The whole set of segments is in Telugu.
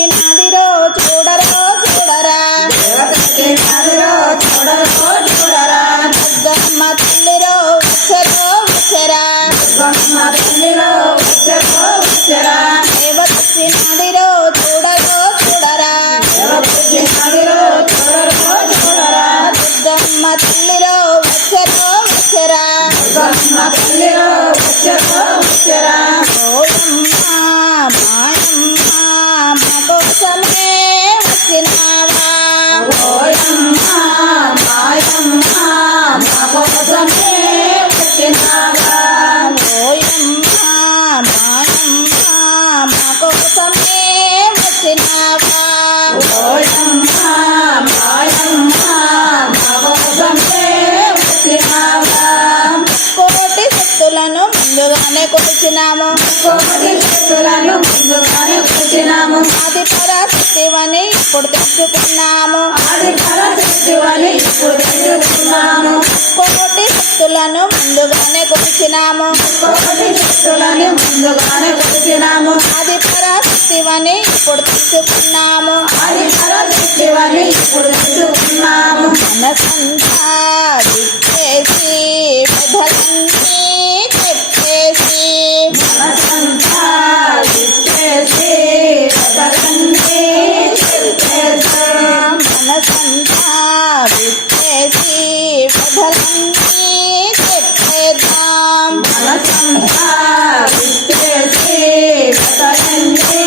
దేవతొచ్చినాదిరో చూడరో చూడరా దేవతొచ్చినాదిరో చూడరో చూడరా దుర్గమ్మ తల్లిరో వచ్చరో వచ్చరా దుర్గమ్మ తల్లిరో వచ్చరో వచ్చరా దేవతొచ్చినాదిరో చూడరో చూడరా దేవతొచ్చినాదిరో చూడరో చూడరా దుర్గమ్మ తల్లిరో వచ్చరో వచ్చరా దుర్గమ్మ తల్లిరో వచ్చరో వచ్చరా ఓయమ్మ మాయమ్మ మా కోసమే వచ్చినావా ఓయమ్మ మాయమ్మ మా కోసమే వచ్చినావా ఓయమ్మ మాయమ్మ మా కోసమే వచ్చినావా ఓయమ్మ మాయమ్మ మా కోసమే వచ్చినావా కోటి శక్తులను ముందుగానే కొలిచినాము కోటి శక్తులను ముందుగానే వచ్చినాము ఆది పరాశక్తివని ఇప్పుడు తెలుసుకున్నాము ఆది పరాశక్తివని ఇప్పుడు తెలుసుకున్నాము కోటి శక్తులను ముందుగానే కొలిచినాము కోటి శక్తులను ముందుగానే వచ్చినాము ఆది పరాశక్తివని ఇప్పుడు తెలుసుకున్నాము ఆది పరాశక్తివని ఇప్పుడు తెలుసుకున్నాము మనసంతా దిప్పేసి పెదలన్నీ చెప్పేసి మనసంతా విప్పేసి కథలన్నీ చెప్పేసాం మనసంతా విప్పేసి పెదలన్నీ చెప్పేద్దాం మనసంతా విప్పేసి కథలన్నీ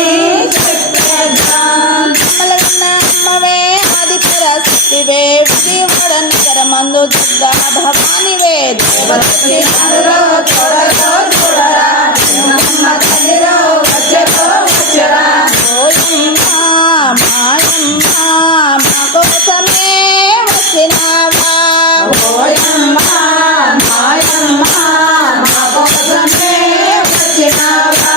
చెప్పేద్దాం కమలన్న అమ్మవే ఆది పరాశక్తివే విజయవాడ నగరమందు దుర్గా భవానివే దేవతొచ్చినాదిరో చూడరో చూడరా దుర్గమ్మ తల్లిరో వచ్చరో వచ్చరా ఓయమ్మ మాయమ్మ మా కోసమే వచ్చినావా ఓయమ్మ మాయమ్మ మా కోసమే వచ్చినావా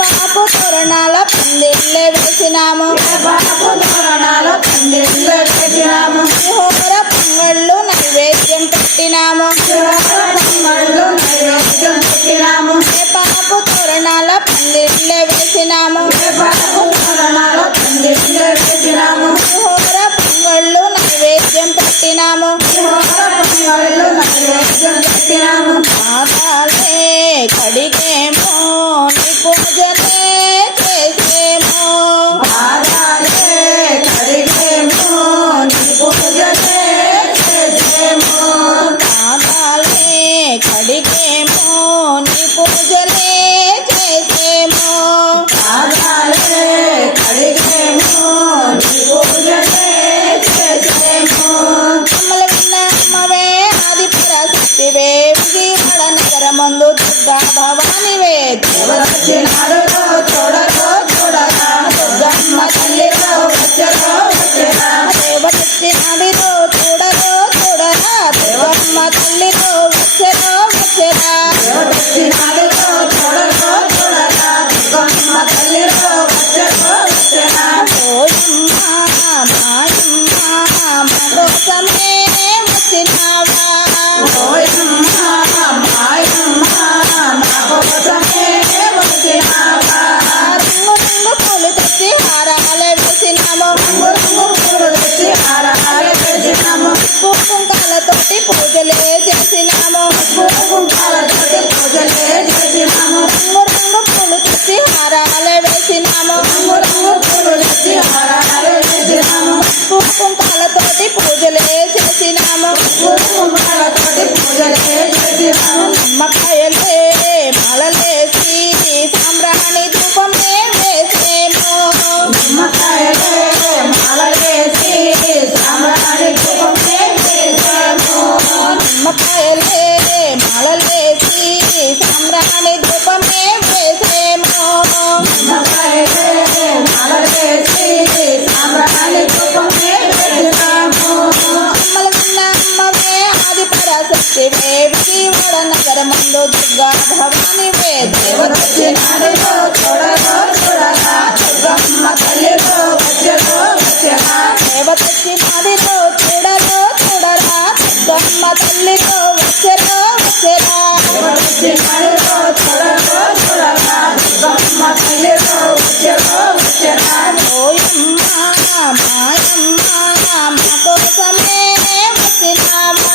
పాపు తోరణాల పందిళ్ళే వేసినాము బాపు తోరణాలు పందిళ్ళు పెట్టినాము హోర పొంగళ్ళు నైవేద్యం పెట్టినాము పొంగళ్ళు నైవేద్యం పెట్టినాము పాపు తోరణాల పందిళ్ళే వేసినాము బాపు తోరణాలు పందిళ్ళు పెట్టినాము హోర పొంగళ్ళు నైవేద్యం పెట్టినాము పొంగళ్ళు నైవేద్యం పెట్టినాము పాదాలే కడిగేమో నీ పూజలే చేసేమో పాదాలే కడిగేము నీ పూజలే చేసేము పాదాలే కడిగేమో నీ పూజలే చేసేమో పాదాలే కడిగేము నీ పూజలే చేసేము కమలన్న అమ్మవే ఆది పరాశక్తివే విజయవాడ నగరమందు దుర్గా భవానివే దేవతొచ్చినాదిరో చూడరో చూడరా దుర్గమ్మ తల్లిరో వచ్చరో వచ్చరా దేవతొచ్చినాదిరో చూడరో చూడరా దుర్గమ్మ తల్లిరో వచ్చరో వచ్చరా దేవతొచ్చినాదిరో చూడరో చూడరా దుర్గమ్మ తల్లిరో వచ్చరో వచ్చరా ఓయమ్మ మాయమ్మ మా కోసమే వచ్చినావా ఓయమ్మ మాయమ్మ మా కోసమే వచ్చినావా రంగు రంగు పూలు తెచ్చి హారాలే వేసినాము రంగు పూలు తెచ్చి హారాలు పెట్టినాము కుంకాలతోటి పూజలే చేసినాము కుంకాలతోటి పూజలే చేసినాము రంగు రంగు పూలు తెచ్చి హారాలే వేసినాము రంగు పూలు తెచ్చి హారాలు చేసినాము కుంకాలతోటి పూజలే చేసినాము కుంకాలతోటి పూజలే చేసినాము నిమ్మకాయలే మాలలేసి సాంబ్రాణి ధూపమే వేసేమో నిమ్మకాయలే మాలలేసి సాంబ్రాణి ధూపమే వేసాము నిమ్మకాయలే మాలలేసి సాంబ్రాణి ధూపమే వేసేమో నిమ్మకాయలే మాలలేసి సాంబ్రాణి ధూపమే వేసాము అమ్మలన్న అమ్మవే ఆది పరాశక్తివే విజయవాడ నగరమందు దుర్గా భవానివే దేవతొచ్చినాదిరో చూడరో చూడరా దుర్గమ్మ తల్లిరో వచ్చరో వచ్చరా దేవతొచ్చినాదిరో చూడరో చూడరా దుర్గమ్మ తల్లిరో వచ్చరో వచ్చరా దేవతొచ్చినాదిరో చూడరో చూడరా దుర్గమ్మ తల్లిరో వచ్చరో వచ్చరా మాయమ్మ మా కోసమే వచ్చినావా